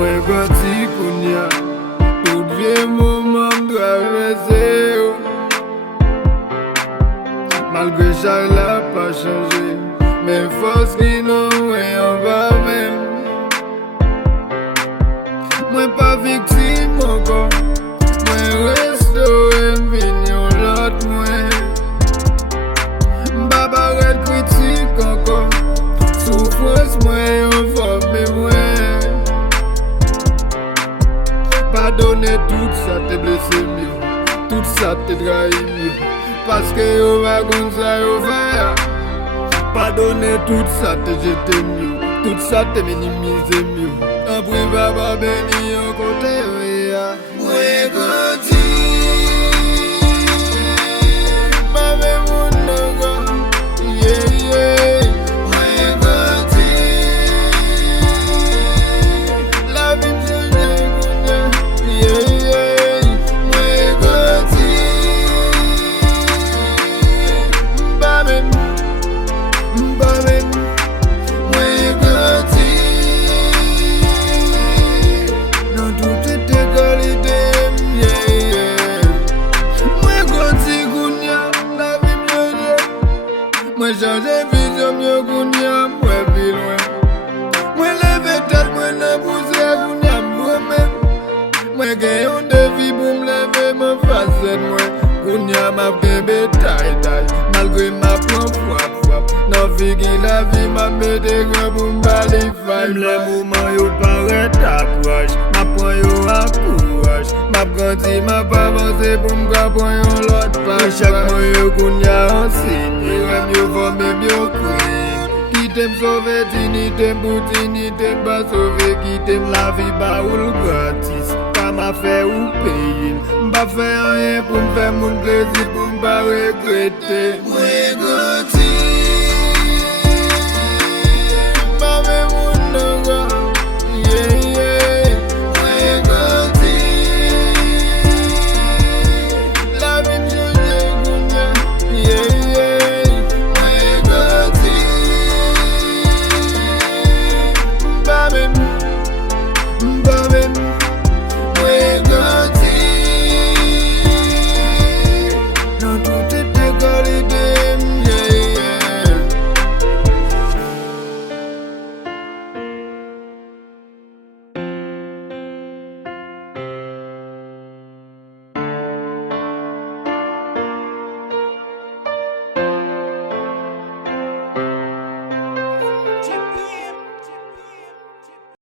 Mwen ganti kounya, tout vie moment m'traverse yo. Malgré ça il a pas changé, mais force qui non en va même. Mwen pas victime encore, mwen restauré vignon l'autre mwen. M'ba red critique encore, souffrance mwen yon formé mwen. Pardonner tout ça t'es blessé mieux, tout ça t'es trahi mieux, parce que yo va comme ça yo fait. Pardonner tout ça t'es jeté mieux, tout ça t'es minimisé mieux. En privé va béni en côté ya. Mwen grandi, ma même mon nanga, yeah yeah. Mwen grandi, la vie me change, yeah yeah. Mwen grandi, m'ba même, mwen grandi. Dans toutes tes qualités, yeah yeah. Mwen grandi kounya, la vie me change. Mwen change vision mieux kounya, mwen pi loin. Mwen leve tête, mwen nan pousse kounya moi-même. Mwen gen yon défi pour m'lever mon facette mwen. Kounya m'a gen bétail, malgré ma prend frappe. Nan vie qui la vie m'a mette grand pour m'bali faille. Les moments yo paraît à courage, m'a prend yo à courage. M'a grandi, m'a pas avancé pour m'prendre yon l'autre page. Chaque mois yo kounya enseigné, mieux formé, mieux créé. Qui t'aime sauver, dignité m'boutini, pas sauver. Qui t'aime la vie, bah ou le gratis. Pas m'a fait ou payer. M'pas fait rien pour m'faire mon plaisir, pour m'pas regretter. Mwen grandi.